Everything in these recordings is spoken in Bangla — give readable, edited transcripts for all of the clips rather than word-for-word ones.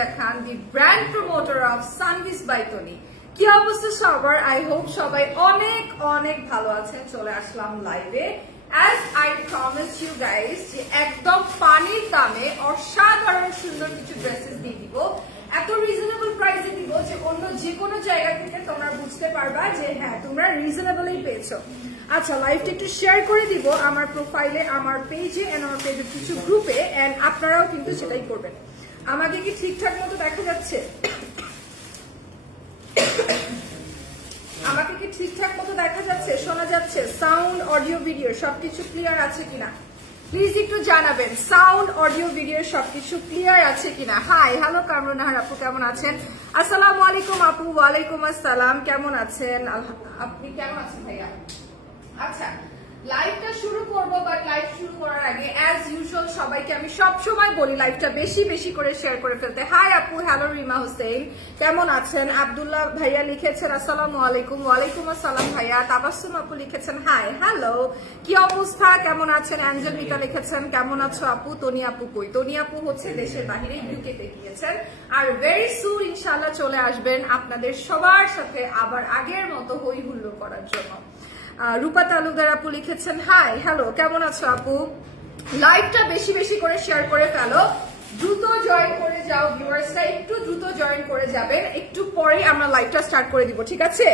Raza Khan, the brand promoter of Sunwiz by Tony. কি অবস্থা সবার? আই হোপ সবাই অনেক অনেক ভালো আছেন। চলে আসলাম লাইভে। As I promised you guys যে একদম পানির দামে অসাধারণ সুন্দর কিছু ড্রেসেস দিয়ে দিব, এত রিজনেবল প্রাইসে দিব যে অন্য যে কোনো জায়গা থেকে তোমরা বুঝতে পারবা যে হ্যাঁ তোমরা রিজনেবলই পেয়েছো। আচ্ছা, লাইভটা একটু শেয়ার করে দিব আমার প্রোফাইলে, আমার পেজে এন্ড আমার পেজের কিছু গ্রুপে, এন্ড আপনারাও কিন্তু সেটাই করবেন। আমাকে কি ঠিকঠাক মতো দেখা যাচ্ছে? আমাকে কি ঠিকঠাক মতো দেখা যাচ্ছে, শোনা যাচ্ছে? সাউন্ড, অডিও, ভিডিও সবকিছু ক্লিয়ার আছে কিনা প্লিজ একটু জানাবেন। সাউন্ড, অডিও, ভিডিও সবকিছু ক্লিয়ার আছে কিনা? হাই, হ্যালো কামরুন নাহার আপু, কেমন আছেন? আসসালামু আলাইকুম আপু। ওয়ালাইকুম আসসালাম, কেমন আছেন? আপনি কেমন আছেন ভাইয়া? আচ্ছা, লাইভটা শুরু করবো, বাট লাইভ শুরু করার আগে অ্যাজ ইউজুয়াল সবাইকে আমি সবসময় বলি লাইভটা বেশি বেশি করে শেয়ার করে ফেলতে। হাই আপু, হ্যালো রিমা হোসেন, কেমন আছেন? আব্দুল্লাহ ভাইয়া লিখেছেন আসসালামু আলাইকুম। ওয়ালাইকুম আসসালাম ভাইয়া। তাবাসসুম আপু লিখেছেন হাই, হ্যালো, কি অবস্থা, কেমন আছেন? অ্যাঞ্জেল মিতা লিখেছেন কেমন আছো আপু? তনি আপু কই? তনি আপু হচ্ছে দেশের বাহিরে ইউকেতে গিয়েছেন, আর ভেরি সুন ইনশাআল্লাহ চলে আসবেন আপনাদের সবার সাথে আবার আগের মতো হই হুল্লোড় করার জন্য। রূপা তালুকদার আপু লিখেছেন হাই, হ্যালো, কেমন আছো আপু? লাইভটা বেশি বেশি করে শেয়ার করে ফেলো, দ্রুত জয়েন করে যাও ভিউয়ার্সরা, একটু দ্রুত জয়েন করে যাবেন, একটু পরে আমরা লাইভটা স্টার্ট করে দিব, ঠিক আছে?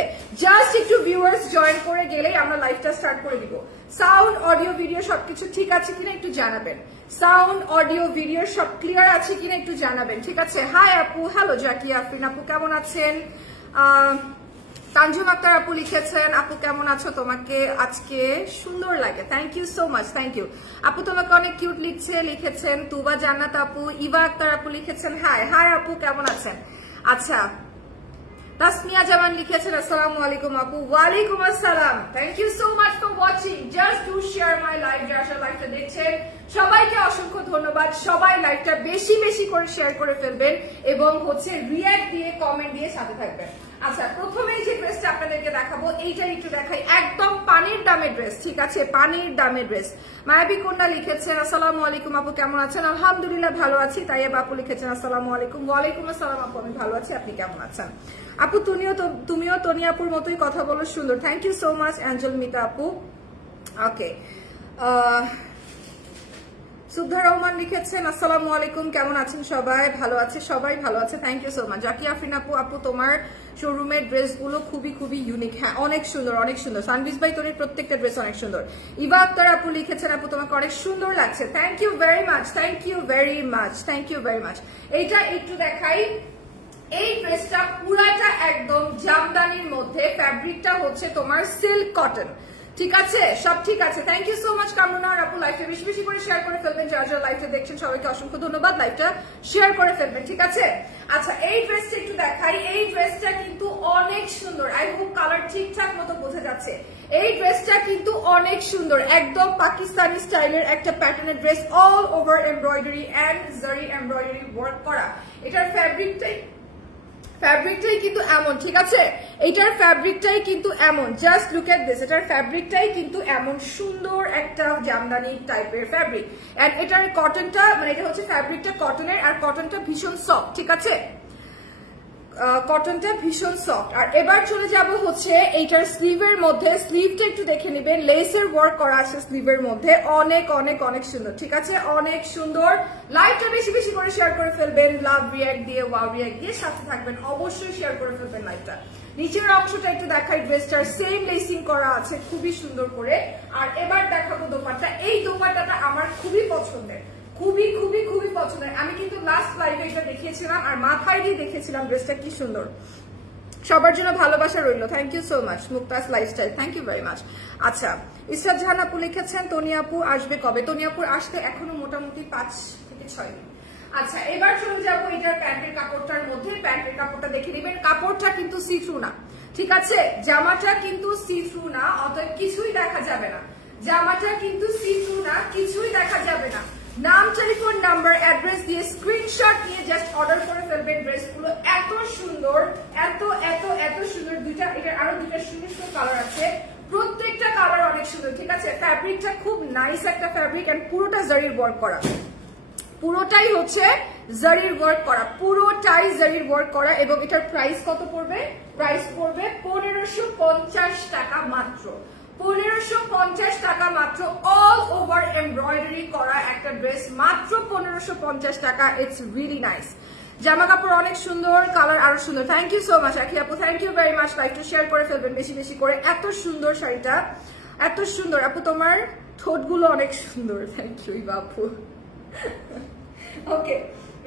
জাস্ট একটু ভিউয়ার্স জয়েন করে গেলেই আমরা লাইভটা স্টার্ট করে দিব। সাউন্ড, অডিও, ভিডিও সবকিছু ঠিক আছে কিনা একটু জানাবেন। সাউন্ড, অডিও, ভিডিও সব ক্লিয়ার আছে কিনা একটু জানাবেন, ঠিক আছে? হাই আপু, হ্যালো জাকিয়া আফরিন আপু, কেমন আছেন? তানজুম আক্তার আপু লিখেছেন আপু কেমন আছো, তোমাকে আজকে সুন্দর লাগে। Thank you so much, thank you আপু, তোমাকে অনেক কিউট লিখেছেন তুবা জান্নাত আপু। ইভা আক্তার আপু লিখেছেন হাই, হাই আপু কেমন আছেন? আচ্ছা, তাসমিয়া জামান লিখেছেন আসসালামু আলাইকুম আপু। ওয়ালাইকুম আসসালাম, thank you so much for watching. Just do share my live, যারা লাইভটা দেখছেন সবাইকে অসংখ্য ধন্যবাদ। সবাই লাইভটা বেশি বেশি করে শেয়ার করে ফেলবেন এবং হচ্ছে রিঅ্যাক্ট দিয়ে কমেন্ট দিয়ে সাথে থাকবেন। আচ্ছা, প্রথমেই যে ড্রেসটা আপনাদেরকে দেখাবো এইটা একটু দেখাই, একদম পানির দামের ড্রেস, ঠিক আছে? পানির দামের ড্রেস। মায়াবী কন্যা লিখেছেন আসসালামু আলাইকুম আপু, কেমন আছেন? আলহামদুলিল্লাহ ভালো আছি। তাইয়েব আপু লিখেছেন আসসালামু আলাইকুম। ওয়ালাইকুম আসসালাম আপু, আমি ভালো আছি, আপনি কেমন আছেন? আপু তুমিও তনি আপুর মতোই কথা বলো, সুন্দর। Thank you so much Angel Mita আপু। ওকে, সুদ্ধা রহমান লিখেছেন আসসালামু আলাইকুম, কেমন আছেন সবাই? ভালো আছে, সবাই ভালো আছে, thank you so much. Zakia Afrin আপু, আপু তোমার শোরুমের ড্রেসগুলো খুবই খুবই ইউনিক। হ্যাঁ, অনেক সুন্দর, অনেক সুন্দর। সানভিজ বাই তোর প্রত্যেকটা ড্রেস অনেক সুন্দর। ইভা আক্তার আপু লিখেছেন আপু তোমাকে অনেক সুন্দর লাগছে। Thank you very much, thank you very much, thank you very much. এইটা একটু দেখাই, এই ড্রেসটা পুরাটা একদম জামদানির মধ্যে, ফ্যাব্রিকটা হচ্ছে তোমার সিল্ক কটন, ঠিক আছে? সব ঠিক আছে। থ্যাংক ইউ সো মাচ কামরুনা আপু, লাইভটা বেশি বেশি করে শেয়ার করে ফেলবেন। যারা যারা লাইভটা দেখছেন সবাইকে অসংখ্য ধন্যবাদ, লাইভটা শেয়ার করে ফেলবেন, ঠিক আছে? আচ্ছা, এই ড্রেসটা একটু দেখাই, এই ড্রেসটা কিন্তু অনেক সুন্দর। আই হোপ কালার ঠিকঠাক মতো বোঝা যাচ্ছে। এই ড্রেসটা কিন্তু অনেক সুন্দর, একদম পাকিস্তানি স্টাইলের একটা প্যাটার্নের dress, all over embroidery and zari embroidery work করা। এটার ফ্যাব্রিকটাই কিন্তু এমন, ঠিক আছে? এটার ফ্যাব্রিকটাই কিন্তু এমন, জাস্ট লুক এট দিস। এটার ফ্যাব্রিকটাই কিন্তু এমন সুন্দর একটা জামদানি টাইপের ফ্যাব্রিক, এন্ড এটার কটনটা মানে এটা হচ্ছে ফ্যাব্রিকটা কটনের, আর কটনটা ভীষণ সফট, ঠিক আছে? কটনটা ভীষণ সফট। আর এবার চলে যাব হচ্ছে এইটার স্লিভের মধ্যে। স্লিভটা একটু দেখে নেবেন, লেসের ওয়ার্ক করা আছে স্লিভের মধ্যে, অনেক অনেক অনেক সুন্দর, ঠিক আছে? অনেক সুন্দর। লাইভটা বেশি বেশি করে শেয়ার করে ফেলবেন, লাভ রিঅ্যাক্ট দিয়ে, ওয়াও রিঅ্যাক্ট দিয়ে সাথে থাকবেন, অবশ্যই শেয়ার করে ফেলবেন লাইভটা। নিচের অংশটা একটু দেখাই, ড্রেসটার সেম লেসিং করা আছে খুবই সুন্দর করে। আর এবার দেখাবো দোপাট্টা। এই দোপাট্টাটা আমার খুবই পছন্দের, খুবই খুবই খুবই পছন্দের। আমি কিন্তু লাস্ট লাইভে এটা দেখিয়েছিলাম আর মাথায় দিয়ে দেখেছিলাম ড্রেসটা কি সুন্দর। সবার জন্য ভালোবাসা রইল। Thank you so much Mukta's lifestyle, thank you very much. আচ্ছা, ইসরাত জাহান আপু লিখেছেন তনি আপু আসবে কবে? তনি আপুর আসতে এখনো মোটামুটি 5 থেকে 6 দিন। আচ্ছা, এবার চলে যাবো এটার প্যান্টের কাপড়টার মধ্যে। প্যান্টের কাপড়টা দেখে নেবেন, কাপড়টা কিন্তু সি থ্রু না, ঠিক আছে? জামাটা কিন্তু সি থ্রু না, অতএব কিছুই দেখা যাবে না। জামাটা কিন্তু সি থ্রু না, কিছুই দেখা যাবে না। নাম, টেলিফোন নাম্বার, অ্যাড্রেস দিয়ে স্ক্রিনশট নিয়ে জাস্ট অর্ডার করে ফেলবেন। ড্রেসগুলো এত সুন্দর, এত এত এত সুন্দর। এটার আরো দুইটা সুন্দর সুন্দর কালার আছে, প্রত্যেকটা কালার অনেক সুন্দর, ঠিক আছে? ফ্যাব্রিকটা খুব নাইস একটা ফ্যাব্রিক, এন্ড পুরোটা জারির ওয়ার্ক করা, পুরোটাই হচ্ছে জারির ওয়ার্ক করা, পুরোটাই জারির ওয়ার্ক করা। এবং এটার প্রাইস কত পড়বে? প্রাইস পড়বে 1550 টাকা মাত্র। 1550 টাকা মাত্র, অল ওভার এমব্রয়ডারি করা একটা ড্রেস, মাত্র 1550 টাকা। It's really nice. জামা কাপড় অনেক সুন্দর, কালার আরো সুন্দর। Thank you so much Akhi আপু, thank you very much. Like to share করে ফেলবেন বেশি বেশি করে। এত সুন্দর শাড়িটা, এত সুন্দর আপু, তোমার ঠোঁটগুলো অনেক সুন্দর। থ্যাংক ইউ আপু। ওকে,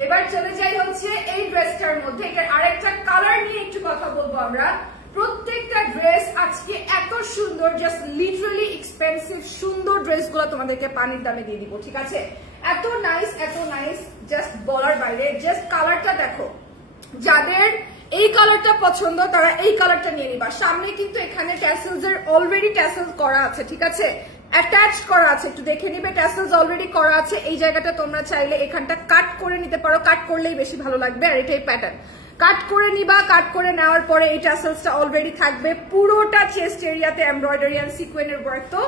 এবার চলে যাই হচ্ছে এই ড্রেসটার মধ্যে। এটার আরেকটা কালার নিয়ে একটু কথা বলবো আমরা। প্রত্যেকটা ড্রেস আজকে এত সুন্দর, জাস্ট লিটারালি এক্সপেন্সিভ সুন্দর ড্রেসগুলো তোমাদেরকে পানির দামে দিয়ে দিব, ঠিক আছে? এত নাইস, জাস্ট বলার বাইরে। জাস্ট কালারটা দেখো, যাদের এই কালারটা পছন্দ তারা এই কালারটা নিয়ে নিবা। সামনে কিন্তু এখানে ট্যাসেলস এর অলরেডি ট্যাসেলস করা আছে, ঠিক আছে? অ্যাটাচ করা আছে, একটু দেখে নিবে। ট্যাসেলস অলরেডি করা আছে। এই জায়গাটা তোমরা চাইলে এখানটা কাট করে নিতে পারো, কাট করলেই বেশি ভালো লাগবে। আর এটাই প্যাটার্ন, কাট করে নিবা। কাট করে নেওয়ার পরে এই ট্যাসেলসটা অলরেডি থাকবে। পুরোটা চেস্ট এরিয়াতে এমব্রয়ডারি এন্ড সিকোয়েনের ওয়ার্ক তো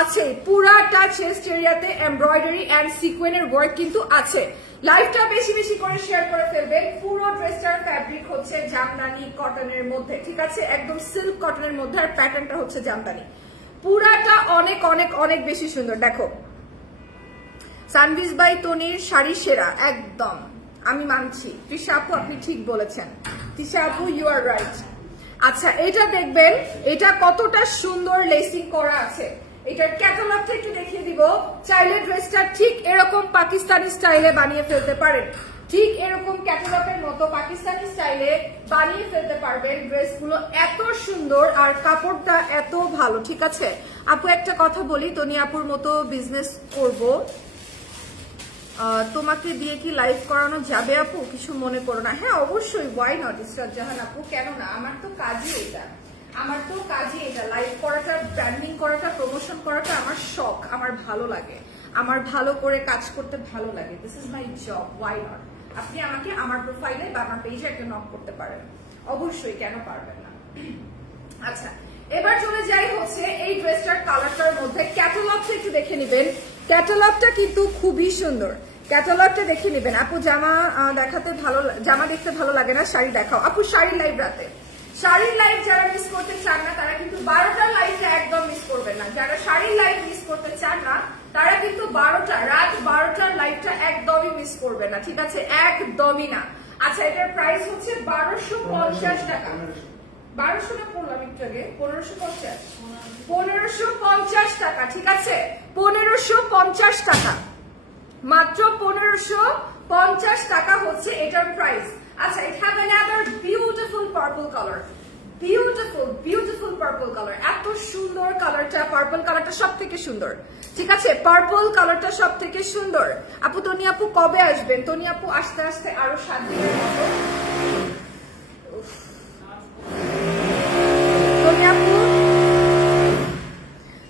আছে, পুরাটা চেস্ট এরিয়াতে এমব্রয়ডারি এন্ড সিকোয়েনের ওয়ার্ক কিন্তু আছে। লাইভটা বেশি বেশি করে শেয়ার করে ফেলবেন। পুরো ড্রেসটার ফ্যাব্রিক হচ্ছে জামদানি কটনের মধ্যে, ঠিক আছে? একদম সিল্ক কটনের মধ্যে, আর প্যাটার্নটা হচ্ছে জামদানি। পুরাটা অনেক অনেক অনেক বেশি সুন্দর। দেখো, সানভিজ বাই তনির শাড়ি সেরা, একদম আমি মানছি। তৃষা আপু আপনি ঠিক বলেছেন, তৃষা আপু ইউ আর রাইট। আচ্ছা, এটা দেখবেন, এটা কতটা সুন্দর লেসিং করা আছে। এটার ক্যাটালগটা একটু দেখিয়ে দিব। চাইলে ড্রেসটা ঠিক এরকম পাকিস্তানি স্টাইলে বানিয়ে ফেলতে পারেন, ঠিক এরকম ক্যাটালগের মতো পাকিস্তানি স্টাইলে বানিয়ে ফেলতে পারবেন। ড্রেসগুলো এত সুন্দর আর কাপড়টা এত ভালো, ঠিক আছে? আপু একটা কথা বলি, তনি আপুর মতো বিজনেস করব, তোমাকে দিয়ে কি লাইভ করানো যাবে আপু? কিছু মনে করো না। হ্যাঁ অবশ্যই, ওয়াই নট ইসরাত জাহান আপু, কেন না? আমার তো কাজই এটা, লাইভ করাটা, ব্র্যান্ডিং করাটা, প্রমোশন করাটা আমার শখ, আমার ভালো লাগে, আমার ভালো করে কাজ করতে ভালো লাগে। This is my job, why not? আপনি আমাকে আমার প্রোফাইলে বা আমার পেজে একটা নক করতে পারেন, অবশ্যই, কেন পারবেন না? আচ্ছা, এবার চলে যাই হচ্ছে এই ড্রেসটার কালারটার মধ্যে। ক্যাটালগটা একটু দেখে নিবেন, ক্যাটালগটা কিন্তু খুবই সুন্দর। ক্যাটালগটা দেখে নিবেন। আপু জামা দেখাতে ভালো, জামা দেখতে ভালো লাগে না, শাড়ি দেখাও। আপু শাড়ির লাইভ রাতে, শাড়ির লাইভ যারা মিস করতে চান না তারা কিন্তু 12টার লাইভটা একদম মিস করবেন না। যারা শাড়ির লাইভ মিস করতে চান না তারা কিন্তু রাত 12টার লাইভটা একদমই মিস করবেন না, ঠিক আছে? একদমই না। আচ্ছা, এটার প্রাইস হচ্ছে 1250 টাকা। 1200 না পড়লাম একটু আগে, 1550 টাকা, ঠিক আছে? 1550 টাকা, মাত্র 1550 টাকা হচ্ছে এটার প্রাইস। আচ্ছা, it have another beautiful purple color, beautiful purple color। এত সুন্দর কালারটা, পার্পল কালারটা সব থেকে সুন্দর, ঠিক আছে? পার্পল কালারটা সব থেকে সুন্দর। আপু, তনি আপু কবে আসবেন? তনি আপু আস্তে আস্তে আরো 7 দিনের মতো।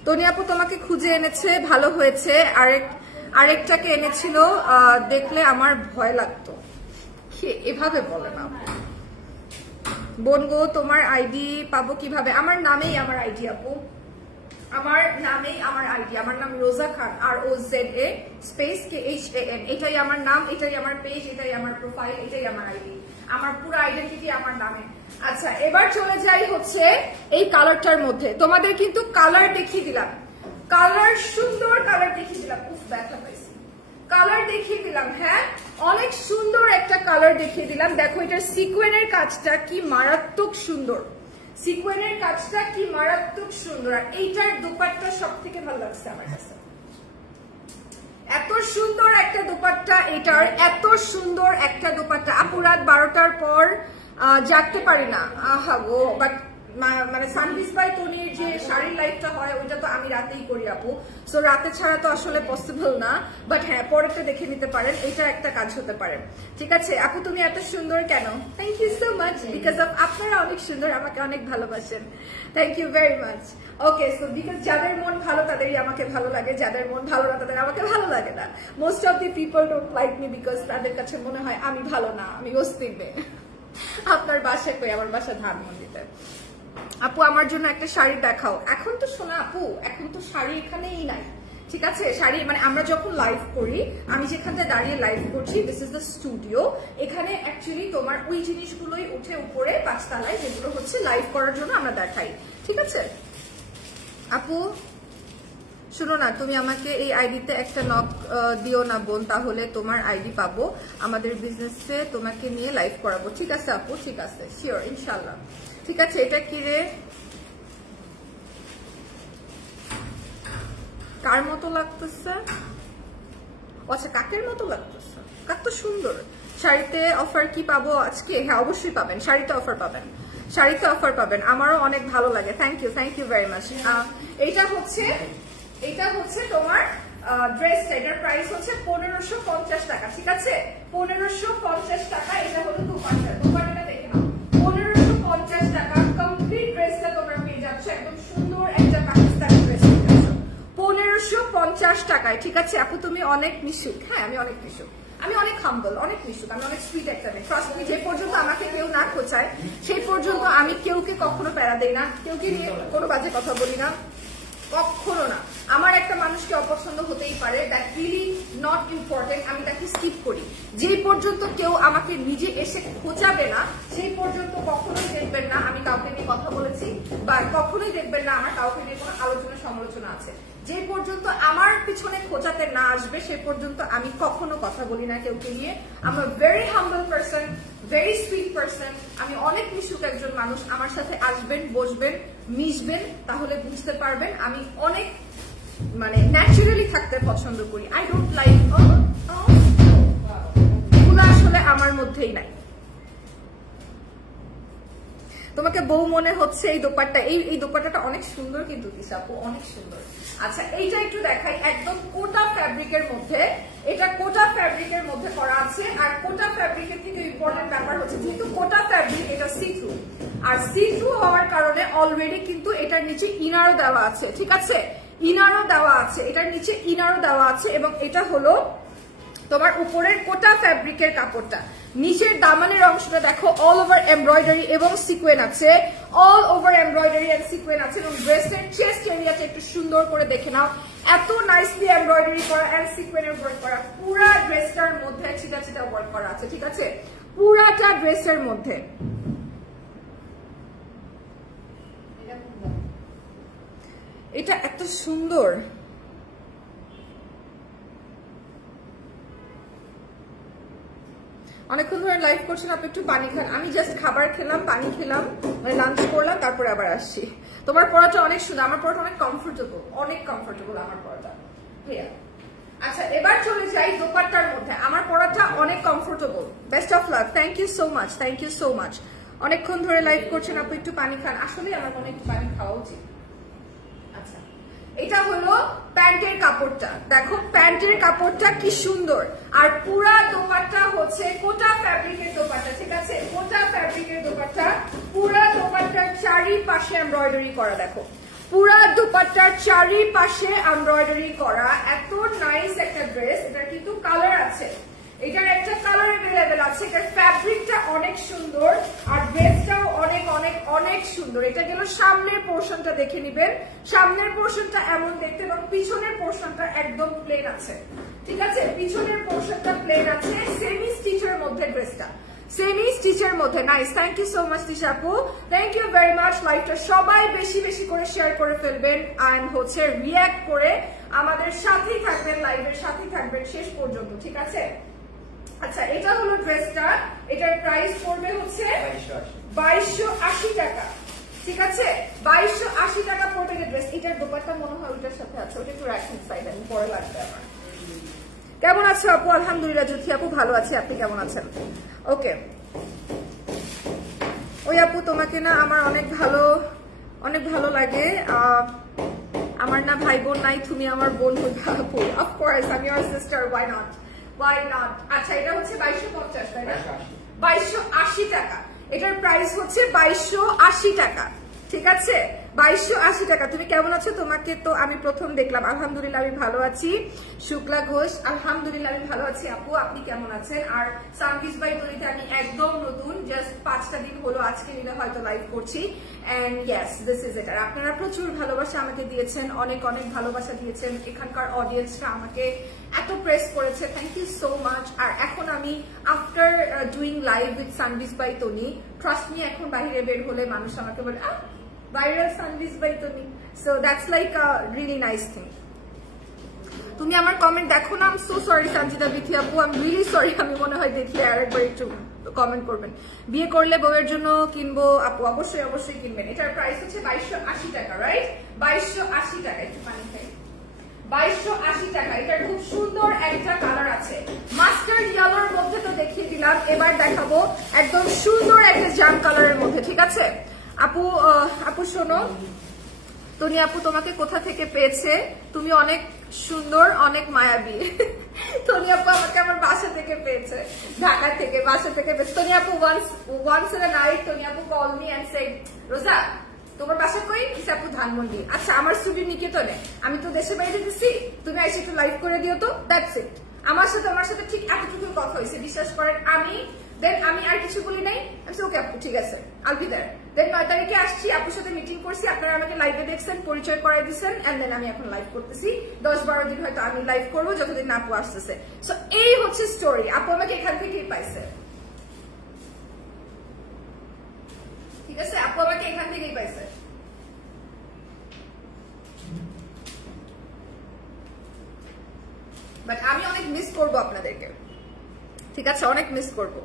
তনি আপু তোমাকে খুঁজে এনেছে, ভালো হয়েছে। আরেকটাকে এনেছিল, দেখলে আমার ভয় লাগতো। এভাবে বলে না বোন গো, তোমার আইডি পাবো কিভাবে? আমার নামেই আমার আইডি আপু, আমার নামেই আমার আইডি। আমার নাম রোজা খান, ROZA স্পেস KHAN। এটাই আমার নাম, এটাই আমার পেজ, এটাই আমার প্রোফাইল, এটাই আমার আইডি। আমার পুরো আইডেন্টিটি আমার নামে। আচ্ছা, এবার চলে যাই হচ্ছে এই কালারটার মধ্যে। তোমাদের কিন্তু কালার দেখিয়ে দিলাম, কালার সুন্দর কালার দেখিয়ে দিলাম। উফ, ব্যথা পাইছি। কালার দেখিয়ে দিলাম, হ্যাঁ অনেক সুন্দর একটা কালার দেখিয়ে দিলাম। দেখো, এটার সিকোয়েনের কাজটা কি মারাত্মক সুন্দর, সিকোয়েনের কাজটা কি মারাত্মক সুন্দর। আর এইটার দোপাট্টা সব থেকে ভালো লাগছে আমার কাছে। এত সুন্দর একটা দোপাট্টা এটার, এত সুন্দর একটা দোপাট্টা। আপু রাত 12টার পর জাগতে পারি না, আহা গো। বাট মানে সানভিজ বাই তনির যে শাড়ির লাইফটা হয় ওইটা তো আমি রাতেই করি আপু, সো রাতে ছাড়া তো আসলে পসিবল না। বাট হ্যাঁ, পরেরটা দেখে নিতে পারেন, এটা একটা কাজ হতে পারে, ঠিক আছে? আপু তুমি এত সুন্দর কেন? Thank you so much, because of আপনারা অনেক সুন্দর, আমাকে অনেক ভালোবাসেন। Thank you very much. Okay, so because যাদের মন ভালো তাদেরই আমাকে ভালো লাগে, যাদের মন ভালো না তাদের আমাকে ভালো লাগে না। Most of the people don't like me because তাদের কাছে মনে হয় আমি ভালো না, আমি অস্থির মেয়ে। আপনার বাসায় কই? আমার বাসা ধানমন্ডিতে। আপু আমার জন্য একটা শাড়ি দেখাও। এখন তো শোনা আপু, এখন তো শাড়ি এখানেই নাই, ঠিক আছে শাড়ি মানে আমরা যখন লাইভ করি, আমি যেখানটা দাঁড়িয়ে লাইভ করছি, দিস ইজ দ্য স্টুডিও। এখানে অ্যাকচুয়ালি তোমার ওই জিনিসগুলোই উঠে উপরে 5 তলায়, যেগুলো হচ্ছে লাইভ করার জন্য আমরা দেখাই। ঠিক আছে আপু শুনো না, তুমি আমাকে এই আইডিতে একটা নক দিও না বোন, তাহলে তোমার আইডি পাবো, আমাদের বিজনেসে তোমাকে নিয়ে লাইভ করাবো। ঠিক আছে আপু, ঠিক আছে, শিওর, ইনশাল্লাহ। ঠিক আছে, এটা কি রে, কার মতো লাগতেছে? আচ্ছা কাকের মতো লাগতেছে, কাক তো সুন্দর। শাড়িতে অফার কি পাবো আজকে? হ্যাঁ অবশ্যই পাবেন, শাড়িতে অফার পাবেন, শাড়িতে অফার পাবেন। আমারও অনেক ভালো লাগে, থ্যাংক ইউ ভেরি মাচ। এটা হচ্ছে তোমার ড্রেসটা, এটার প্রাইস হচ্ছে 1550 টাকা। ঠিক আছে 1550 টাকা। এটা হলো দুপাট্টাটা দেখে নাও, 1550 টাকা কমপ্লিট ড্রেসটা তোমরা পেয়ে যাচ্ছ, একদম সুন্দর একটা পাকিস্তানি ড্রেস পেয়ে যাচ্ছ 1550 টাকায়। ঠিক আছে আপু তুমি অনেক মিশুক। হ্যাঁ আমি অনেক মিশুক, আমি অনেক হাম্বল, অনেক মিশুক, আমি অনেক সুইট একটা মেয়ে। ট্রাস্ট মি, যে পর্যন্ত আমাকে কেউ না খোঁচায় সেই পর্যন্ত আমি কেউকে কখনো প্যারা দেই না, কেউকে নিয়ে কোনো বাজে কথা বলি না, কখনো না। আমার একটা মানুষকে অপছন্দ হতেই পারে, দ্যাট রিয়েলি নট ইম্পর্টেন্ট, আমি তাকে স্কিপ করি। যে পর্যন্ত কেউ আমাকে নিজে এসে খোঁচাবে না সেই পর্যন্ত কখনোই দেখবেন না আমি কাউকে নিয়ে কথা বলেছি, বা কখনোই দেখবেন না আমার কাউকে নিয়ে কোনো আলোচনা সমালোচনা আছে। যে পর্যন্ত আমার পিছনে খোঁচাতে না আসবে সে পর্যন্ত আমি কখনো কথা বলি না কেউকে নিয়ে। আমি ভেরি হাম্বল পারসন, ভেরি সুইট পারসন, আমি অনেক মিশুক একজন মানুষ। আমার সাথে আসবেন, বসবেন, মিশবেন, তাহলে বুঝতে পারবেন আমি অনেক মানে ন্যাচারালি থাকতে পছন্দ করি। আই ডোন্ট লাইক এগুলো, আসলে আমার মধ্যেই নাই। তোমাকে বউ মনে হচ্ছে এই দোপাট্টা, এই দোপাট্টাটা অনেক সুন্দর কিন্তু তিশাপু, অনেক সুন্দর। আচ্ছা এইটা একটু দেখাই, একদম কোটা ফ্যাব্রিকের মধ্যে, এটা কোটা ফ্যাব্রিকের মধ্যে করা আছে। আর কোটা ফ্যাব্রিকের থেকে ইম্পর্টেন্ট ব্যাপার হচ্ছে যেহেতু কোটা ফ্যাব্রিক, এটা সি থ্রু, আর সি থ্রু হওয়ার কারণে অলরেডি কিন্তু এটার নিচে ইনারও দেওয়া আছে। ঠিক আছে ইনারও দেওয়া আছে, এটার নিচে ইনারও দেওয়া আছে। এবং এটা হলো তোমার উপরের কোটা ফ্যাব্রিকের কাপড়টা, নিচের দামানের অংশটা দেখো অল ওভার এমব্রয়ডারি এবং সিকোয়েন আছে, all over embroidery and sequin আছে। এবং ড্রেসের চেস্ট এরিয়াটা একটু সুন্দর করে দেখে নাও, এত নাইসলি এমব্রয়ডারি করা এন্ড সিকোয়েনের ওয়ার্ক করা, পুরা ড্রেসটার মধ্যে ছিটা ছিটা ওয়ার্ক করা আছে। ঠিক আছে পুরাটা ড্রেসের মধ্যে। এটা এত সুন্দর, অনেকক্ষণ ধরে লাইভ করছেন, আপনি একটু পানি খান। আমি জাস্ট খাবার খেলাম, পানি খেলাম, মানে লাঞ্চ করলাম, তারপরে আবার আসছি। তোমার পড়াটা অনেক সুন্দর, আমার পড়াটা অনেক কমফোর্টেবল, অনেক কমফোর্টেবল আমার পড়াটা। আচ্ছা এবার চলে যাই দোপাট্টার মধ্যে, আমার পড়াটা অনেক comfortable. Best of luck, thank you so much, thank you so much. অনেকক্ষণ ধরে লাইভ করছেন, আপনি একটু পানি খান, আসলে আমার মনে একটু পানি খাওয়া উচিত। আচ্ছা এটা হলো প্যান্টের কাপড়টা, দেখো প্যান্টের কাপড়টা কি সুন্দর। আর পুরা দোপাট্টা হচ্ছে কোটা ফ্যাব্রিকের দোপাট্টা। ঠিক আছে কোটা ফ্যাব্রিকের দোপাট্টা, পুরা দোপাট্টার চারিপাশে এমব্রয়ডারি করা, দেখো পুরা দোপাট্টার চারিপাশে এমব্রয়ডারি করা, এত নাইস একটা ড্রেস। এটার কিন্তু কালার আছে, এটার একটা কালার অ্যাভেলেবেল আছে, এটার ফ্যাব্রিকটা অনেক সুন্দর আর ড্রেসটাও অনেক অনেক অনেক সুন্দর। এটা গেল সামনের পোর্শনটা, দেখে নিবেন সামনের পোর্শনটা এমন দেখতে, এবং পিছনের পোর্শনটা একদম প্লেন আছে। ঠিক আছে পিছনের পোর্শনটা প্লেন আছে, সেমি স্টিচের মধ্যে ড্রেসটা, সেমি স্টিচের মধ্যে। Nice, thank you so much তিশাপু, থ্যাংক ইউ ভেরি মাচ। লাইভটা সবাই বেশি বেশি করে শেয়ার করে ফেলবেন এন্ড হচ্ছে রিঅ্যাক্ট করে আমাদের সাথেই থাকবেন, লাইভের সাথেই থাকবেন শেষ পর্যন্ত। ঠিক আছে আচ্ছা এটা হলো ড্রেসটা, এটার প্রাইস পড়বে হচ্ছে 2280 টাকা। ঠিক আছে 2280 টাকা পড়বে এই ড্রেস। এটার দোপাট্টা মনে হয় ওইটার সাথে আছে, ওটা একটু রাখেন সাইডে, আমি পরে লাগবে আমার। কেমন আছো আপু? আলহামদুলিল্লাহ জ্যোতি আপু ভালো আছে, আপনি কেমন আছেন? ওকে ওই আপু তোমাকে না আমার অনেক ভালো লাগে, আমার না ভাই বোন নাই, তুমি আমার বোন হইবে আপু। অফকোর্স আমি your sister, why not, why not. আচ্ছা এটা হচ্ছে 2250 তাই না? 2280 টাকা, এটার প্রাইস হচ্ছে 2280 টাকা। ঠিক আছে 2280 টাকা। তুমি কেমন আছো? তোমাকে তো আমি প্রথম দেখলাম। আলহামদুলিল্লাহ আমি ভালো আছি। শুক্লা ঘোষ, আলহামদুলিল্লাহ আমি ভালো আছি। আপু আপনি কেমন আছেন? আর সানভিস বাই তনিতে আমি একদম নতুন, জাস্ট 5টা দিন হলো, আজকে মিলে হয়তো লাইভ করছি। And yes, this is it. আর আপনারা প্রচুর ভালোবাসা আমাকে দিয়েছেন, অনেক অনেক ভালোবাসা দিয়েছেন। এখানকার অডিয়েন্সরা আমাকে এত প্রেস করেছে, থ্যাংক ইউ সো মাচ। আর এখন আমি after doing live with Sanvi's by Toni, trust me, এখন বাইরে বের হলে মানুষ আমাকে বলে viral Sanvi's by Toni. So that's like a really nice thing. তুমি আমার কমেন্ট দেখো না? I am so sorry Sanjita Bithi আপু, আই এম রিয়েলি সরি। আমি মনে হয় দেখি আরেকবার একটু কমেন্ট করবেন। বিয়ে করলে বউয়ের জন্য কিনবো আপু, অবশ্যই অবশ্যই কিনবেন। এটার প্রাইস হচ্ছে 2280 টাকা, রাইট? 2280 টাকা। একটু পানি খাই। 2280 টাকা। এটার খুব সুন্দর একটা কালার আছে, মাস্টার্ড ইয়েলোর মধ্যে তো দেখিয়ে দিলাম, এবার দেখাবো একদম সুন্দর একটা জাম কালারের মধ্যে, ঠিক আছে? আপু আপু শোনো, তনি আপু তোমাকে কোথা থেকে পেয়েছে? তুমি অনেক সুন্দর, অনেক মায়াবী। তনি আপু আমাকে আমার বাসা থেকে পেয়েছে, ঢাকা থেকে, বাসা থেকে পেয়েছে। তনি আপু once in a night Toni আপু call me and said, রোজা তোমার বাসা কই? আপু ধানমন্ডি। আচ্ছা, আমার স্টুডিও নিকেতনে, আমি তো দেশে বাইরে দিচ্ছি, তুমি এসে একটু লাইভ করে দিও তো, দ্যাটস ইট। আমার সাথে ঠিক এতটুকু কথা হয়েছে, বিশ্বাস করেন। আমি আর কিছু বলি নাই। ওকে আপু, ঠিক আছে, আল বি দেয়ার। দেন 9 তারিখে আসছি, আপুর সাথে মিটিং করছি, আপনারা আমাকে লাইভে দেখছেন, পরিচয় করাই দিচ্ছেন, এন্ড দেন আমি এখন লাইভ করতেছি। 10-12 দিন হয়তো আমি লাইভ করবো, যতদিন না আপু আসতেছে। সো এই হচ্ছে স্টোরি। আপু আমাকে এখান থেকেই পাইছে, ঠিক আছে? আপু আমাকে এখান থেকেই পাইছে। বাট আমি অনেক মিস করবো আপনাদেরকে, ঠিক আছে? অনেক মিস করবো।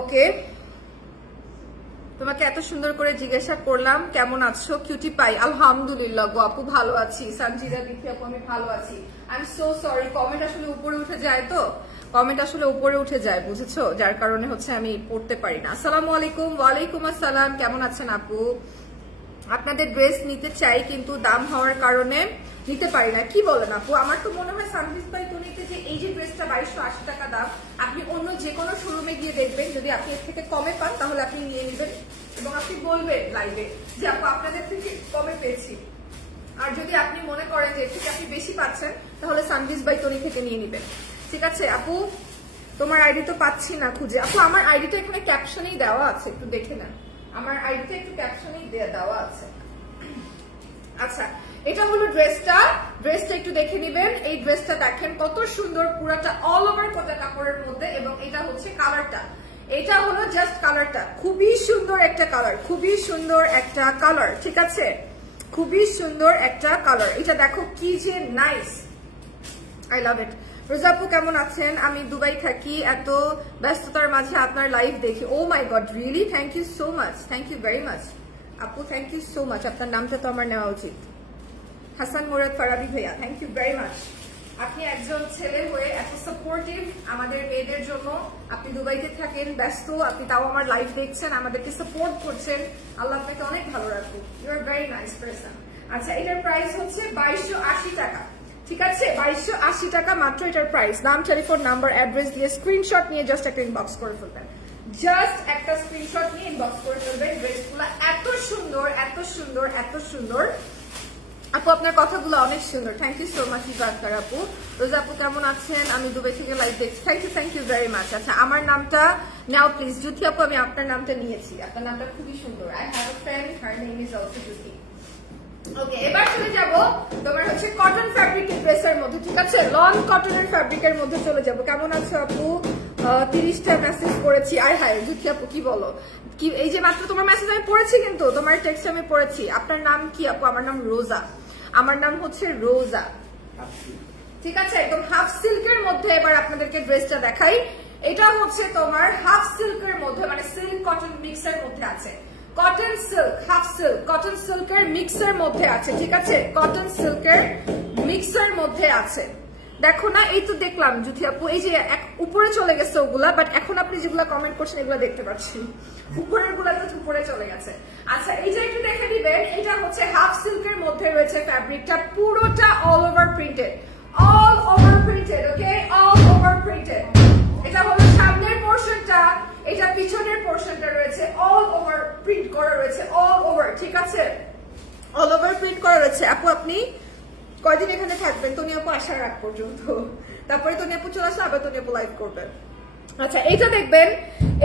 ওকে, তোমাকে এত সুন্দর করে জিজ্ঞাসা করলাম কেমন আছো কিউটি পাই। আলহামদুলিল্লাহ গো আপু, ভালো আছি। সঞ্জিদা বিথি আপু আমি ভালো আছি। I am so sorry, comment আসলে উপরে উঠে যায়, তো কমেন্ট আসলে উপরে উঠে যায়, বুঝেছো? যার কারণে হচ্ছে আমি পড়তে পারি না। আসসালামু আলাইকুম। ওয়ালাইকুম আসসালাম, কেমন আছেন আপু? আপনাদের ড্রেস নিতে চাই, কিন্তু দাম হওয়ার কারণে নিতে পারি না। কি বলেন আপু? আমার তো মনে হয় সানভিস বাই তনিতে যে এই যে ড্রেসটা 2280 টাকা দাম, আপনি অন্য যে কোনো শোরুমে গিয়ে দেখবেন, যদি আপনি এর থেকে কমে পান তাহলে আপনি নিয়ে নেবেন এবং আপনি বলবেন লাইভে যে আপু আপনাদের থেকে কমে পেয়েছি। আর যদি আপনি মনে করেন যে এর থেকে আপনি বেশি পাচ্ছেন, তাহলে সানভিস বাই তনি থেকে নিয়ে নেবেন, ঠিক আছে? আপু তোমার আইডি তো পাচ্ছি না খুঁজে। আপু আমার আইডিটা এখানে ক্যাপশনেই দেওয়া আছে, একটু দেখে নেন। আমার আইডিটা একটু ক্যাপশনেই দেওয়া আছে। আচ্ছা, এটা হলো ড্রেসটা একটু দেখে নিবেন। এই ড্রেসটা দেখেন কত সুন্দর, পুরাটা অল ওভার কোটা কাপড়ের মধ্যে, এবং এটা হচ্ছে কালারটা, এটা হলো জাস্ট কালারটা, খুবই সুন্দর একটা কালার, খুবই সুন্দর একটা কালার, ঠিক আছে? খুবই সুন্দর একটা কালার। এটা দেখো কি যে নাইস, আই লাভ ইট। রোজা আপু কেমন আছেন? আমি দুবাই থাকি, এত ব্যস্ততার মাঝে আপনার লাইভ দেখি। Oh my God, really? Thank you so much, thank you very much আপু, থ্যাংক ইউ সো মাচ। আপনার নামটা তো আমার নেওয়া উচিত। হাসান মুরাদ ফারাবি ভাইয়া, থ্যাংক ইউ ভেরি মাচ। আপনি একজন ছেলে হয়ে এত সাপোর্টিভ আমাদের মেয়েদের জন্য, আপনি দুবাইতে থাকেন, ব্যস্ত, আপনি তাও আমার লাইভ দেখছেন, আমাদেরকে সাপোর্ট করছেন, আল্লাহ আপনাকে অনেক ভালো রাখুক। You are very nice person. আচ্ছা, এটার প্রাইস হচ্ছে 2280 টাকা, ঠিক আছে? 2280 টাকা মাত্র এটার প্রাইস। নাম, টেলিফোন নাম্বার, অ্যাড্রেস দিয়ে স্ক্রিনশট নিয়ে জাস্ট একটা ইনবক্স করে ফেলবেন, জাস্ট একটা স্ক্রিনশট নিয়ে ইনবক্স করে ফেলবেন। ড্রেসগুলো এত সুন্দর, এত সুন্দর, এত সুন্দর। আপু আপনার কথাগুলো অনেক সুন্দর, থ্যাংক ইউ সো মাচ ইবাদকার আপু। রোজা আপু কেমন আছেন? আমি দুবাই থেকে লাইভ দেখছি, থ্যাংক ইউ ভেরি মাচ। আচ্ছা, আমার নামটা নাও প্লিজ। জ্যোতি আপু আমি আপনার নামটা নিয়েছি, আপনার নামটা খুবই সুন্দর। I have a friend, her name is also Jyoti. Okay, এবার চলে যাব তোমার হচ্ছে কটন ফ্যাব্রিকের ড্রেসের মধ্যে, ঠিক আছে? লং কটনের ফ্যাব্রিকের মধ্যে চলে যাব। কেমন আছো আপু? 30টা মেসেজ করেছি। আয় হায় জ্যোতি আপু, কি বলো? কি এই যে মাত্র তোমার মেসেজ আমি পড়েছি, কিন্তু তোমার টেক্সট আমি পড়েছি। আপনার নাম কি আপু? আমার নাম রোজা, আমার নাম হচ্ছে রোজা, ঠিক আছে? একদম হাফ সিল্কের মধ্যে এবার আপনাদেরকে ড্রেসটা দেখাই। এটা হচ্ছে তোমার হাফ সিল্কের মধ্যে, মানে সিল্ক কটন মিক্সের মধ্যে আছে, cotton silk, half silk, cotton সিল্কের মিক্সের মধ্যে আছে, ঠিক আছে? কটন সিল্কের মিক্সের মধ্যে আছে। দেখো না, এই তো দেখলাম জ্যোতি আপু, এই যে উপরে চলে গেছে ওগুলা, বাট এখন আপনি যেগুলা কমেন্ট করছেন এগুলা দেখতে পাচ্ছি, উপরের গুলা তো উপরে চলে গেছে। আচ্ছা, এইটা একটু দেখে দিবেন। এটা হচ্ছে হাফ সিল্কের মধ্যে রয়েছে ফ্যাব্রিকটা, পুরোটা all over printed, all over printed, okay? All over printed. এটা হলো সামনের পোর্শনটা, এটা পিছনের পোর্শনটা রয়েছে অল ওভার প্রিন্ট করা রয়েছে, অল ওভার, ঠিক আছে, অল ওভার প্রিন্ট করা রয়েছে। আপু আপনি কয়দিন এখানে থাকবেন? তনি আপু আসার আগ পর্যন্ত, তারপরে তনি আপু চলে আসলে আবার তনি আপু লাইভ করবেন। আচ্ছা এইটা দেখবেন,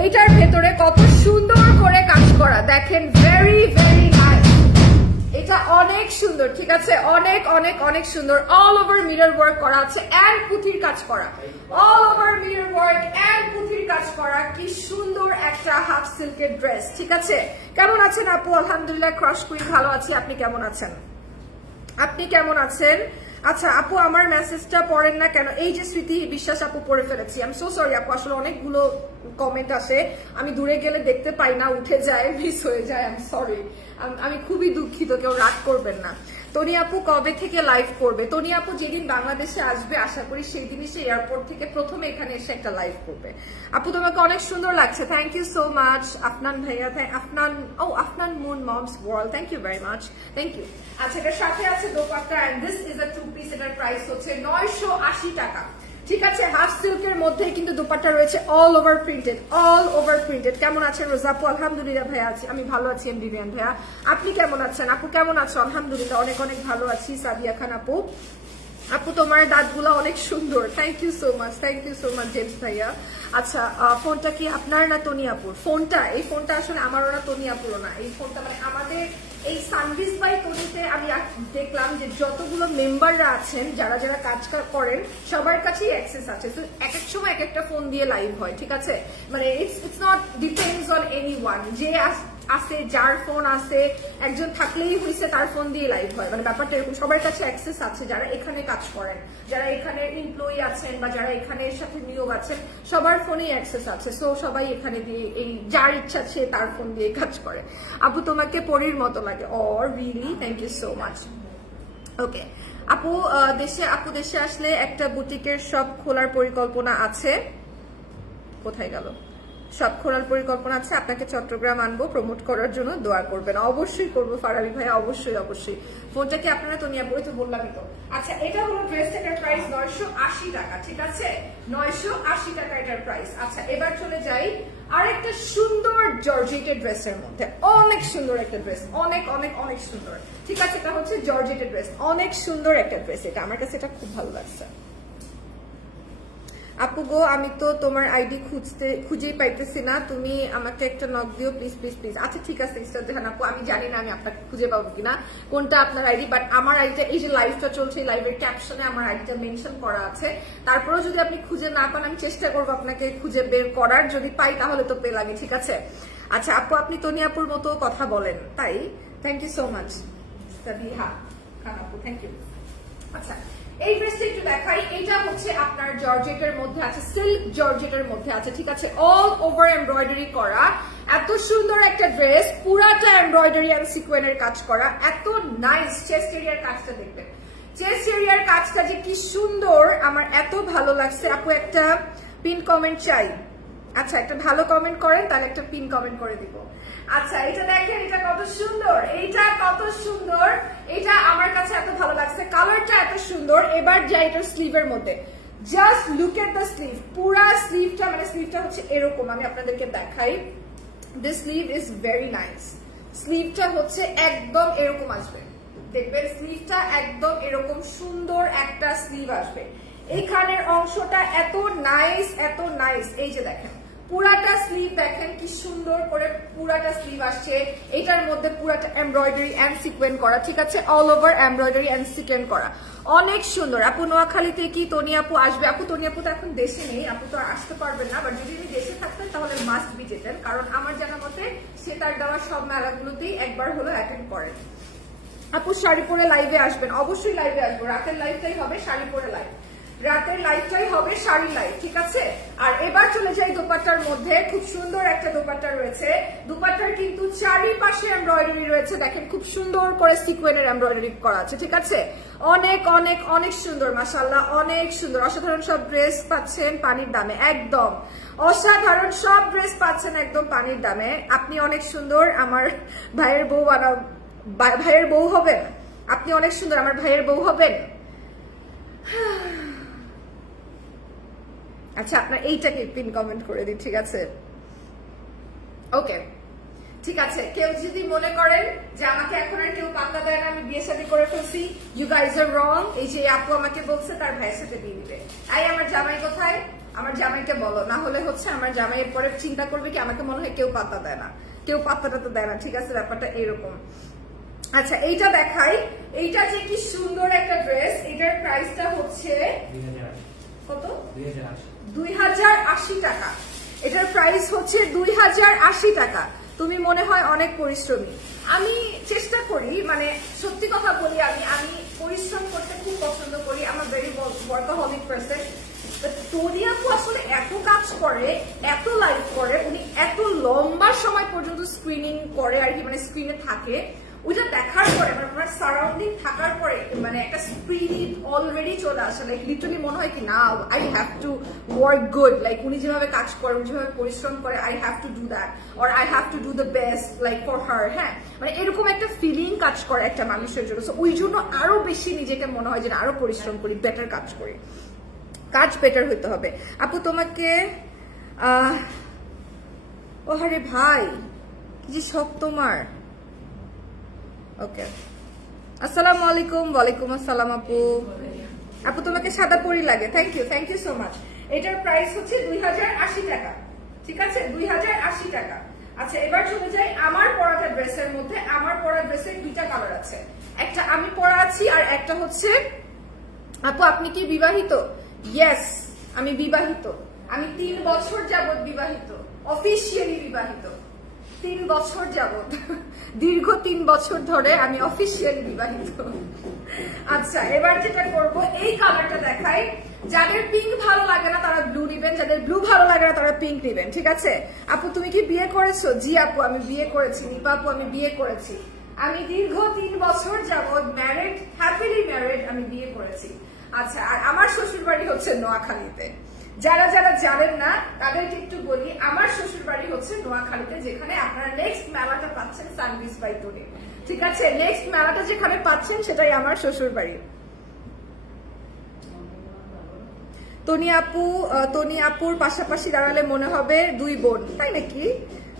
এইটার ভেতরে কত সুন্দর করে কাজ করা, দেখেন, ভেরি ভেরি নাইস। এটা অনেক সুন্দর, ঠিক আছে, অনেক অনেক অনেক সুন্দর। অল ওভার মিরর ওয়ার্ক করা আছে এন্ড পুঁথির কাজ করা, all over mirror work and পুঁথির কাজ করা। কি সুন্দর একটা হাফ সিল্কের ড্রেস, ঠিক আছে। কেমন আছেন আপু? আলহামদুলিল্লাহ ক্রাশ কুইন ভালো আছি, আপনি কেমন আছেন? আপনি কেমন আছেন? আচ্ছা আপু আমার মেসেজটা পড়েন না কেন? এই যে স্মৃতি বিশ্বাস আপু পড়ে ফেলেছি, আই এম সো সরি আপু, আসলে অনেকগুলো কমেন্ট আসে, আমি দূরে গেলে দেখতে পাই না, উঠে যায়, মিস হয়ে যায়, আই এম সরি, আমি খুবই দুঃখিত, কেউ রাগ করবেন না। তনি আপু কবে থেকে লাইভ করবে? তনি আপু যেদিন বাংলাদেশে আসবে আশা করি সেই দিনই সে এয়ারপোর্ট থেকে প্রথমে এখানে এসে একটা লাইভ করবে। আপু তোমাকে অনেক সুন্দর লাগছে, thank you so much. Afnan ভাইয়া, Afnan Moon Mom's World, thank you very much, thank you. আচ্ছা এটার সাথে আছে dupatta and this is a two piece, এটার প্রাইস হচ্ছে 980 টাকা, ঠিক আছে। হাফ সিল্কের মধ্যে কিন্তু দোপাট্টা রয়েছে all over printed, all over printed. কেমন আছেন রোজা আপু? আলহামদুলিল্লাহ ভাইয়া আছি, আমি ভালো আছি। এমডি রিয়ান ভাইয়া আপনি কেমন আছেন? আপু কেমন আছো? আলহামদুলিল্লাহ অনেক অনেক ভালো আছি। সাবিয়া খান আপু, আপু তোমার দাঁতগুলো অনেক সুন্দর, thank you so much, thank you so much James ভাইয়া। আচ্ছা ফোনটা কি আপনার না তনি আপুর? ফোনটা, এই ফোনটা আসলে আমারও না তনি আপুরও না, এই ফোনটা মানে আমাদের এই সানভিস বাই তনিতে আমি দেখলাম যে যতগুলো মেম্বাররা আছেন, যারা যারা কাজ করেন সবার কাছেই অ্যাক্সেস আছে, তো এক এক সময় এক একটা ফোন দিয়ে লাইভ হয়, ঠিক আছে। মানে it's not depends on anyone, যে আছে যার ফোন আছে একজন থাকলেই হয়েছে তার ফোন দিয়ে লাইভ হয়, মানে ব্যাপারটা এরকম। সবার কাছে অ্যাক্সেস আছে, যারা এখানে কাজ করেন, যারা এখানে এমপ্লয়ি আছেন বা যারা এখানে সাথে নিয়োগ আছেন, সবার ফোনেই অ্যাক্সেস আছে, সো সবাই এখানে দিয়ে এই যার ইচ্ছা সে তার ফোন দিয়ে কাজ করে। আপু তোমাকে পরীর মতো লাগে, or really, thank you so much. Okay আপু দেশে আসলে একটা বুটিকের শপ খোলার পরিকল্পনা আছে, কোথায় গেল? সব খোলার পরিকল্পনা আছে, আপনাকে চট্টগ্রাম আনবো প্রমোট করার জন্য, দোয়া করবেন। অবশ্যই করবো ফারাবি ভাই, অবশ্যই অবশ্যই। ফোনটা কি আপনারা তো নিয়ে বই তো বললামই তো। আচ্ছা এটা হলো ড্রেসটার প্রাইস 980 টাকা, ঠিক আছে, 980 টাকা এটার প্রাইস। আচ্ছা এবার চলে যাই আরেকটা সুন্দর জর্জেটের ড্রেসের মধ্যে, অনেক সুন্দর একটা ড্রেস, অনেক অনেক অনেক সুন্দর, ঠিক আছে। এটা হচ্ছে জর্জেটের ড্রেস, অনেক সুন্দর একটা ড্রেস, এটা আমার কাছে এটা খুব ভালো লাগছে। আপু গো আমি তো তোমার আইডি খুঁজেই পাইতেছি না, তুমি আমাকে একটা নক দিও প্লিজ প্লিজ প্লিজ। আচ্ছা ঠিক আছে ইস্তারজাহান আপু, আমি জানি না আমি আপনাকে খুঁজে পাবো কিনা, কোনটা আপনার আইডি, বাট আমার আইডিটা, এই যে লাইভটা চলছে এই লাইভের ক্যাপশনে আমার আইডিটা মেনশন করা আছে, তারপরেও যদি আপনি খুঁজে না পান আমি চেষ্টা করবো আপনাকে খুঁজে বের করার, যদি পাই তাহলে তো পেলামই, ঠিক আছে। আচ্ছা আপু আপনি তনি আপুর মতো কথা বলেন, তাই, thank you so much Sabiha Khan আপু, থ্যাংক ইউ। আচ্ছা এই ড্রেসটা একটু দেখাই, এটা হচ্ছে আপনার জর্জেটের মধ্যে আছে, সিল্ক জর্জেটের মধ্যে আছে, ঠিক আছে, অল ওভার এমব্রয়ডারি করা, এত সুন্দর একটা ড্রেস, পুরাটা এমব্রয়ডারি আর সিকোয়েনের কাজ করা, এত নাইস। চেস্ট এরিয়ার কাজটা দেখবেন, চেস্ট এরিয়ার কাজটা যে কি সুন্দর, আমার এত ভালো লাগছে। আপু একটা পিন কমেন্ট চাই, আচ্ছা একটা ভালো কমেন্ট করেন তাহলে একটা পিন কমেন্ট করে দিব। আচ্ছা এটা দেখেন, এটা কত সুন্দর, এইটা কত সুন্দর, এটা আমার কাছে এত ভালো লাগছে, কালারটা এত সুন্দর। এবার যাই এটার স্লিভের মধ্যে, just look at the sleeve, পুরা স্লিভটা, মানে স্লিভটা হচ্ছে এরকম, আমি আপনাদেরকে দেখাই, this sleeve is very nice, স্লিভটা হচ্ছে একদম এরকম আসবে, দেখবেন স্লিভটা একদম এরকম সুন্দর একটা স্লিভ আসবে, এখানের অংশটা এত নাইস, এত নাইস। এই যে দেখেন পুরাটা স্লিভ, দেখেন কি সুন্দর করে পুরাটা স্লিভ আসছে, এটার মধ্যে পুরাটা এমব্রয়ডারি এন্ড সিকোয়েন করা, ঠিক আছে, all over embroidery and sequin করা, অনেক সুন্দর। আপু নোয়াখালীতে কি তনি আপু আসবে? আপু তনি আপু তো এখন দেশে নেই, আপু তো আসতে পারবেন না, বাট যদি উনি দেশে থাকতেন তাহলে মাস্ট বি যেতেন, কারণ আমার জানা মতে সে তার দেওয়া সব মেলাগুলোতেই একবার হলো অ্যাটেন্ড করেন। আপু শাড়ি পরে লাইভে আসবেন? অবশ্যই লাইভে আসবো, রাতের লাইভটাই হবে শাড়ি পরে লাইভ, রাতের লাইভটাই হবে শাড়ি লাইভ, ঠিক আছে। আর এবার চলে যাই দোপাট্টার মধ্যে, খুব সুন্দর একটা দোপাট্টা রয়েছে, দোপাট্টার কিন্তু চারিপাশে এমব্রয়ডারি রয়েছে, দেখেন খুব সুন্দর করে সিকোয়েনের এমব্রয়ডারি করা আছে, ঠিক আছে, অনেক অনেক অনেক সুন্দর, মাশাআল্লাহ অনেক সুন্দর। অসাধারণ সব ড্রেস পাচ্ছেন পানির দামে, একদম অসাধারণ সব ড্রেস পাচ্ছেন একদম পানির দামে। আপনি অনেক সুন্দর, আমার ভাইয়ের বউ ভাইয়ের বউ হবেন, আপনি অনেক সুন্দর, আমার ভাইয়ের বউ হবেন। আচ্ছা আপনার এইটাকে পিন কমেন্ট করে দিই, ঠিক আছে, ওকে ঠিক আছে, কেউ যদি মনে করেন যে আমাকে এখন আর কেউ পাত্তা দেয় না, আমি বিয়ে শাদী করে ফেলছি, ইউ গাইজ আর রং। এই যে আপু আমাকে বলছে তার ভাইয়ের সাথে বিয়ে দিবে। আমার জামাই কোথায়? আমার জামাইকে বলো, না হলে হচ্ছে আমার জামাইয়ের পরে চিন্তা করবে কি আমাকে মনে হয় কেউ পাত্তা দেয় না, কেউ পাত্তাটা তো দেয় না। ঠিক আছে, ব্যাপারটা এরকম। আচ্ছা এইটা দেখাই, এইটা যে কি সুন্দর একটা ড্রেস, এটার প্রাইসটা হচ্ছে কত? 2080 টাকা। এটার প্রাইস হচ্ছে 2080 টাকা। তুমি মনে হয় অনেক পরিশ্রমী। আমি চেষ্টা করি, মানে সত্যি কথা বলি, আমি পরিশ্রম করতে খুব পছন্দ করি। আমার ভেরি ওয়ার্কাহলিক পারসন। তনি আপু আসলে এত কাজ করে, এত লাইভ করে, উনি এত লম্বা সময় পর্যন্ত স্ক্রিনিং করে আর কি, মানে স্ক্রিনে থাকে। ওইটা দেখার পরে মানে সারাউন্ডিং থাকার পরে মানে একটা স্পিরিট অলরেডি চলে আসে। লাইক লিটারালি মনে হয় কি না, I have to work good. Like উনি যেভাবে কাজ করে, উনি যেভাবে পরিশ্রম করে, I have to do that, or I have to do the best like for her. হ্যাঁ, মানে এরকম একটা ফিলিং কাজ করে একটা মানুষের জন্য। সো ওই জন্য আরো বেশি নিজেকে মনে হয় যে আরো পরিশ্রম করি, বেটার কাজ করি, কাজ বেটার হইতে হবে। আপু তোমাকে ও আরে ভাই কি যে সব তোমার। ওকে, আসসালামু আলাইকুম। ওয়ালাইকুম আসসালাম আপু। আপু তোমাকে সাদা পরি লাগে, থ্যাংক ইউ সো মাচ। এটার প্রাইস হচ্ছে 2080 টাকা। ঠিক আছে, 2080 টাকা। আচ্ছা এবার চলে যাই আমার পরাটা ড্রেসের মধ্যে। আমার পরা ড্রেসের দুইটা কালার আছে, একটা আমি পরা আছি আর একটা হচ্ছে আপু আপনি কি বিবাহিত? ইয়েস আমি বিবাহিত। আমি 3 বছর যাবত বিবাহিত, অফিসিয়ালি বিবাহিত। 3 বছর যাবত, দীর্ঘ 3 বছর ধরে আমি অফিসিয়ালি বিবাহিত। আচ্ছা এবার যেটা করব, এই কালারটা দেখাই। যাদের পিঙ্ক ভালো লাগে না তারা ব্লু নিবেন, যাদের ব্লু ভালো লাগে না তারা পিঙ্ক নিবেন। ঠিক আছে আপু তুমি কি বিয়ে করেছো? জি আপু আমি বিয়ে করেছি। নিপা আপু আমি বিয়ে করেছি। আমি দীর্ঘ 3 বছর যাবত ম্যারিড, হ্যাপিলি ম্যারিড, আমি বিয়ে করেছি। আচ্ছা আর আমার শ্বশুর বাড়ি হচ্ছে নোয়াখালীতে। যারা যারা জানেন না তাদেরকে একটু বলি, আমার শ্বশুর বাড়ি হচ্ছে নোয়াখালীতে, যেখানে আপনারা নেক্সট মেলাটা পাচ্ছেন সানবিচ বাই তনি। ঠিক আছে, নেক্সট মেলাটা যেখানে পাচ্ছেন সেটাই আমার শ্বশুর বাড়ি। তনি আপুর পাশাপাশি দাঁড়ালে মনে হবে 2 বোন, তাই নাকি?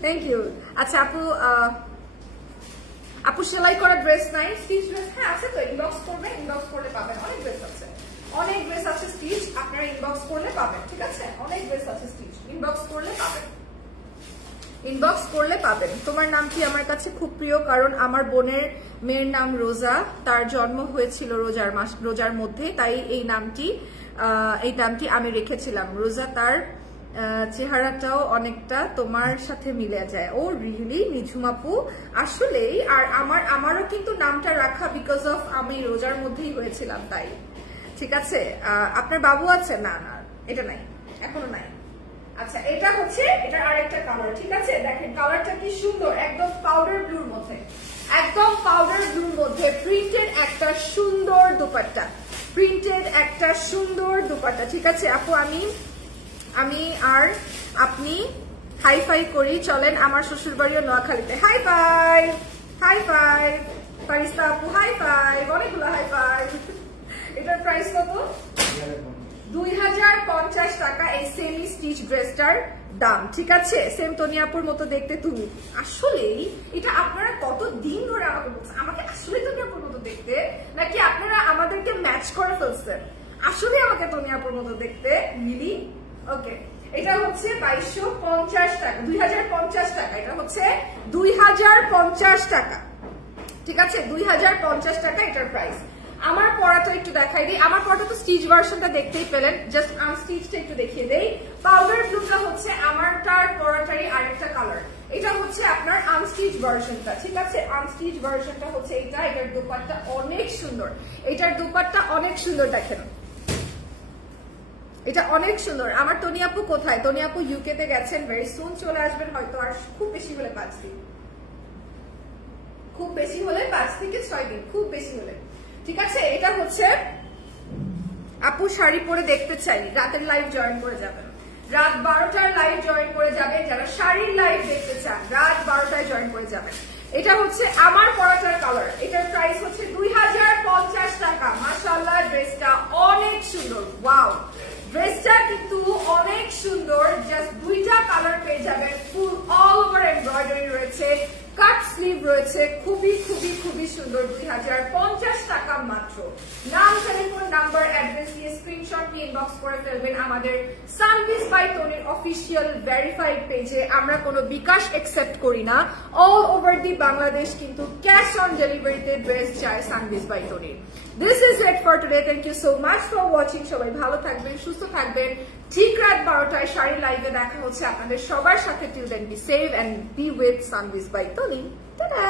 Thank you. আচ্ছা আপু সেলাই করা ড্রেস নাই, স্টিচ ড্রেস হ্যাঁ আছে তো, ইনবক্স করবে, ইনবক্স করলে পাবেন। অনেক ড্রেস আছে, অনেক ড্রেস আছে স্টিচ, আপনারা ইনবক্স করলে পাবেন। ঠিক আছে, অনেক ড্রেস আছে স্টিচ, ইনবক্স করলে পাবেন, ইনবক্স করলে পাবেন। তোমার নাম কি আমার কাছে খুব প্রিয়, কারণ আমার বোনের মেয়ের নাম রোজা, তার জন্ম হয়েছিল রোজার মধ্যে, তাই এই নামটি আমি রেখেছিলাম। রোজা তার চেহারাটাও অনেকটা তোমার সাথে মিলে যায়। ও রিয়েলি নিঝুম আপু? আসলেই। আর আমারও কিন্তু নামটা রাখা বিকজ অফ আমি রোজার মধ্যেই হয়েছিলাম, তাই। ঠিক আছে, আপনার বাবু আছে? না না এটা নাই, এখনো নাই। আচ্ছা এটা হচ্ছে এটার আরেকটা কালার। ঠিক আছে, দেখেন কালারটা কি সুন্দর, একদম পাউডার ব্লুর মধ্যে, একদম পাউডার ব্লুর মধ্যে প্রিন্টেড একটা সুন্দর দোপাট্টা, প্রিন্টেড একটা সুন্দর দোপাট্টা। ঠিক আছে আপু আমি আর আপনি হাই ফাই করি, চলেন। আমার শ্বশুর বাড়িও নোয়াখালীতে। হাই ফাই, হাই ফাই ফারিস্তা আপু, হাই ফাই, অনেকগুলো হাই ফাই। এটার প্রাইস কত? 2050 টাকা এই সেমি স্টিচ ড্রেসটার দাম। ঠিক আছে, সেম তনিয়াপুর মতো দেখতে তুমি। আসলেই এটা আপনারা কত দিন ধরে আমাকে বলছেন আমাকে আসলে তনিয়াপুর মতো দেখতে, নাকি আপনারা আমাদেরকে ম্যাচ করে ফেলছেন? আসলে আমাকে তনিয়াপুর মতো দেখতে মিলি। ওকে, এটা হচ্ছে 2250 টাকা, 2050 টাকা। এটা হচ্ছে 2050 টাকা। ঠিক আছে, 2050 টাকা এটার প্রাইস। আমার পরাটা একটু দেখাই দিই। আমার পরাটা তো স্টিচ ভার্সনটা দেখতেই পেলেন, জাস্ট আনস্টিচটা একটু দেখিয়ে দেই। পাউডার ব্লুটা হচ্ছে আমারটার পরাটারই আরেকটা কালার। এটা হচ্ছে আপনার আনস্টিচ ভার্সনটা। ঠিক আছে, আনস্টিচ ভার্সনটা হচ্ছে এটা। এটার দোপাট্টা অনেক সুন্দর, এটার দোপাট্টা অনেক সুন্দর, দেখেন এটা অনেক সুন্দর। আমার তনি আপু কোথায়? তনি আপু ইউকে তে গেছেন, ভেরি সুন চলে আসবেন হয়তো, আর খুব বেশি হলে 5 দিন, খুব বেশি হলে 5 থেকে 6 দিন, খুব বেশি হলে। ঠিক আছে, এটা হচ্ছে আপু শাড়ি পরে দেখতে চাই, রাতের লাইভ জয়েন করে যাবেন, রাত 12টার লাইভ জয়েন করে যাবেন। যারা শাড়ির লাইভ দেখতে চান রাত 12টায় জয়েন করে যাবেন। এটা হচ্ছে আমার পরাটার কালার। এটার প্রাইস হচ্ছে 2050 টাকা। মাশাআল্লাহ ড্রেসটা অনেক সুন্দর, ওয়াও ড্রেসটা কিন্তু অনেক সুন্দর। জাস্ট 2টা কালার পেয়ে যাবেন, ফুল অল ওভার খুবই সুন্দর 2050 টাকা মাত্র। নাম, টেলিফোন নাম্বার, অ্যাড্রেস দিয়ে স্ক্রিনশট নিয়ে ইনবক্স করে ফেলবেন আমাদের সানভিজ বাই তনির অফিসিয়াল ভেরিফাইড পেজে। আমরা কোনো বিকাশ অ্যাকসেপ্ট করি না, অল ওভার দি বাংলাদেশ কিন্তু ক্যাশ অন ডেলিভারিতে ড্রেস চায় সানভিজ by তনির। This is it for today. Thank you so much for watching. সবাই ভালো থাকবেন, সুস্থ থাকবেন। ঠিক রাত 12টায় শাড়ি লাইভে দেখা হচ্ছে আপনাদের সবার সাথে। Till then, be safe and be with Sunviz by Toni. Ta-da!